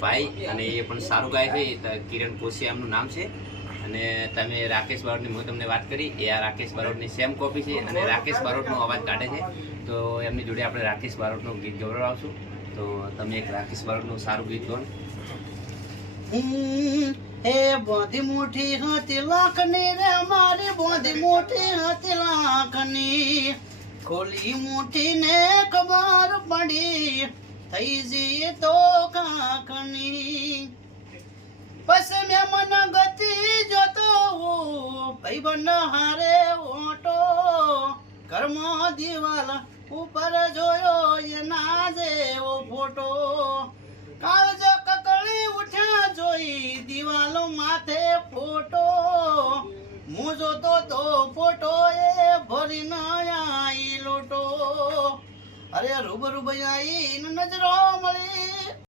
ભાઈ અને એ પણ સારું ગાય છે. કિરણ કોશિયા એમનું નામ છે. અને તમે રાકેશ બારોટની હું તમને વાત કરી, એ આ રાકેશ બારોટની સેમ કોપી છે અને રાકેશ બારોટનો અવાજ કાઢે છે. તો એમની જોડે આપણે રાકેશ બારોટનું ગીત ગવડાવશું. તો તમે એક રાકેશ બારોટનું સારું ગીત ગાઓ. એ બોધી મુઠી હતી લાખની રે મારી બોધી મુઠી હતી લાખની, ખોલી મુઠી ને ખબર પડી થઈ જઈએ તો કાકની. પછી મેં મન ગતિ જોતો ભાઈ બન હારે ઓટો, ઘરમાં દિવાલ ઉપર જોયો એના જેવો ફોટો. કાળજ કકળી ઉઠ્યા જોઈ દિવાલો માથે ફોટો, હું જોતો તો ફોટો એ ભરી ન આઈ લોટો. અરે રૂબરૂ આઈ નજરો મળી